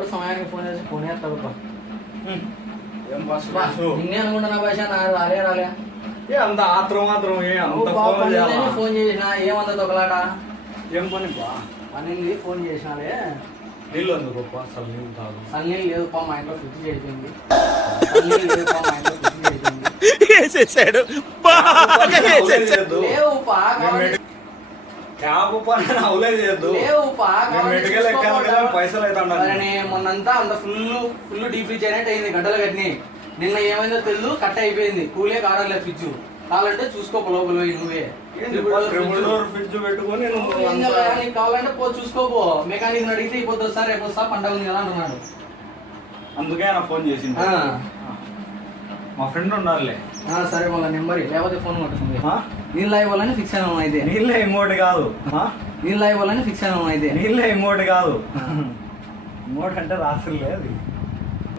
ఎవడు సమయానికి ఫోన్ చేసి ఫోన్ చేస్తాడు ఏం బస్ నిన్నే అనుకుంటున్నా భాష రాలే ఏ అంత ఆత్రం మాత్రం ఫోన్ చేసిన ఏమంత తొకలాట ఏం పని బా పనింది ఫోన్ చేసినాలే నీళ్ళు అందుకు గొప్ప అసలు నీళ్ళు తాగు సన్నీళ్ళు లేదు పా మా ఇంట్లో ఫ్రిడ్జ్ చెడిపోయింది సన్నీళ్ళు లేదు పా మా ఇంట్లో ఫ్రిడ్జ్ చెడిపోయింది వేసేసాడు లేవు పా క్యాబ్ పని అవలే చేయొద్దు లేవు పా మెడికల్ ఎక్కాలి పైసలు అయితే మొన్నంతా అంత ఫుల్ డీప్ ఫ్రిడ్జ్ అయినట్టు అయింది గడ్డలు కట్టిని నిన్న ఏమైందో తెలుసు కట్ అయిపోయింది కూలే కాడలేదు ఫ్రిడ్జ్ కావాలంటే చూసుకో లోపల నువ్వే ఫ్రిడ్జ్ పెట్టుకొని నీకు కావాలంటే పో చూసుకోపో మెకానిక్ అడిగితే ఇప్పుడు వస్తా రేపు వస్తా పండగ ఉంది కదా అంటున్నాడు అందుకే నా ఫోన్ చేసింది మా ఫ్రెండ్ ఉండాలి సరే వాళ్ళ నెంబర్ లేకపోతే ఫోన్ కొట్టుకుంది నీళ్ళు ఇవ్వాలని ఫిక్స్ అయినా అయితే నీళ్ళే ఇంకోటి కాదు నీళ్ళు ఇవ్వాలని ఫిక్స్ అయినా అయితే నీళ్ళే ఇంకోటి కాదు ఇంకోటి అంటే రాసులే అది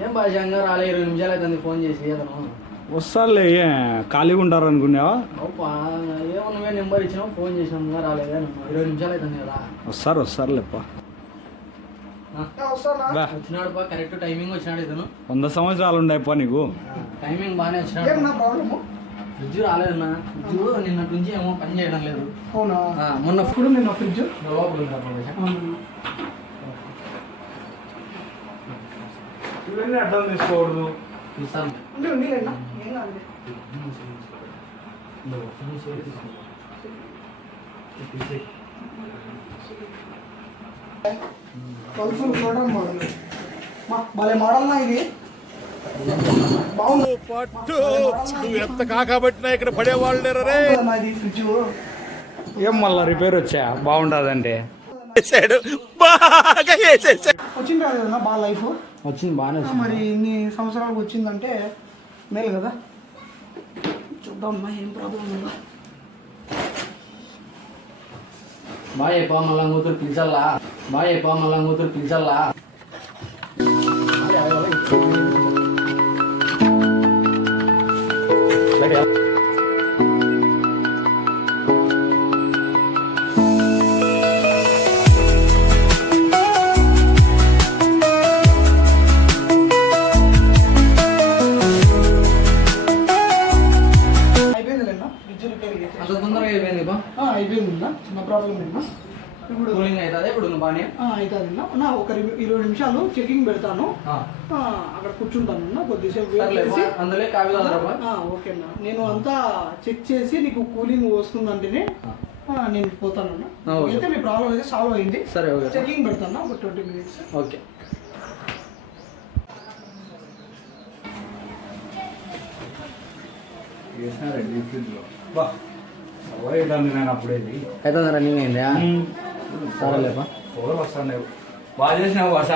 ఏం భాషంగా రాలే 20 నిమిషాలు అవుతుంది ఫోన్ చేసి అతను వస్తాలే ఖాళీగా ఉంటారు అనుకున్నావా ఏమో నువ్వే నెంబర్ ఇచ్చినావు ఫోన్ చేసినా రాలేదా 20 నిమిషాలు అవుతుంది కదా వస్తారులేప్ప వచ్చినాడు పా కరెక్ట్ టైమింగ్ వచ్చినాడు ఇతను 100 సంవత్సరాలు ఉండేప్ప నీకు టైమింగ్ బాగానే వచ్చినాడు ఫ్రిడ్జ్ రాలేదన్నా ఫ్రిడ్జ్ నిన్నటి నుంచి ఏమో పని చేయడం లేదు అవునా మొన్న ఇప్పుడు నిన్న ఫ్రిడ్జ్ లోపల ఉంటారు ఇవన్నీ అర్థం తీసుకోకూడదు చూస్తాను భలే మోడల్ నా ఇది బాగుంది నువ్వు ఎంత కాకబట్టినా ఇక్కడ పడేవాళ్ళు లేరే ఇది ఫ్రిడ్జ్ ఏం మళ్ళా రిపేర్ వచ్చా బాగుంటుందంటే బాగా వేసేసాడు వచ్చింది కదా బాగా లైఫ్ వచ్చింది బాగానే వచ్చింది మరి ఇన్ని సంవత్సరాలకు వచ్చిందంటే మేలు కదా చూద్దాం ఏం ప్రాబ్లం ఉందా బాయ్ చెప్పా మళ్ళా కూతురు పిలిచల్లా బాయ్ చెప్పా మళ్ళా కూతురు పిలిచల్లా అంత తొందరగా అయిపోయింది అయిపోయింది చిన్న ప్రాబ్లం ఉన్నా ఇప్పుడు కూలింగ్ అవుతుంది ఇప్పుడు బాగానే అవుతుంది నా ఒక 20 నిమిషాలు చెకింగ్ పెడతాను అక్కడ కూర్చుంటాను కొద్దిసేపు అందులో కావి కాదురా ఓకేనా నేను అంతా చెక్ చేసి నీకు కూలింగ్ వస్తుందంటేనే నేను పోతానన్నా అయితే మీ ప్రాబ్లం అయితే సాల్వ్ అయింది సరే ఓకే చెకింగ్ పెడతాను ఒక 20 minutes ఓకే అయితే రన్నింగ్ అయిందా సరేలేపా బాగా చేసినావు భాష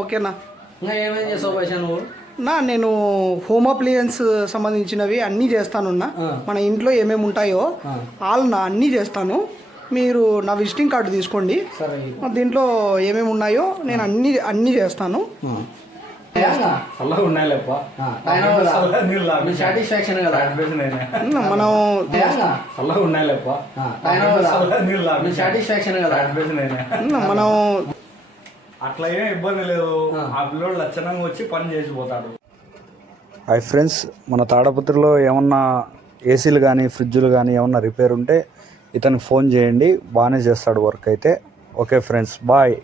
ఓకేనా ఇంకా ఏమేం చేసావు భాష నువ్వు నేను హోమ్ అప్లయన్స్ సంబంధించినవి అన్నీ చేస్తానున్నా మన ఇంట్లో ఏమేమి ఉంటాయో అన్నీ చేస్తాను మీరు నా విజిటింగ్ కార్డు తీసుకోండి దీంట్లో ఏమేమి ఉన్నాయో నేను అన్నీ చేస్తాను సాటిస్ఫాక్షన్ కదా మనం సాటిస్ఫాక్షన్ కదా మనం అట్లా ఏం ఇబ్బంది లేదు ఆ పిల్లోడు లక్షణంగా వచ్చి పని చేసిపోతాడు. హాయ్ ఫ్రెండ్స్, మన తాడపత్రిలో ఏమన్నా ఏసీలు కానీ ఫ్రిడ్జ్లు కానీ ఏమన్నా రిపేర్ ఉంటే ఇతనికి ఫోన్ చేయండి, బాగానే చేస్తాడు వర్క్ అయితే. Okay friends, bye.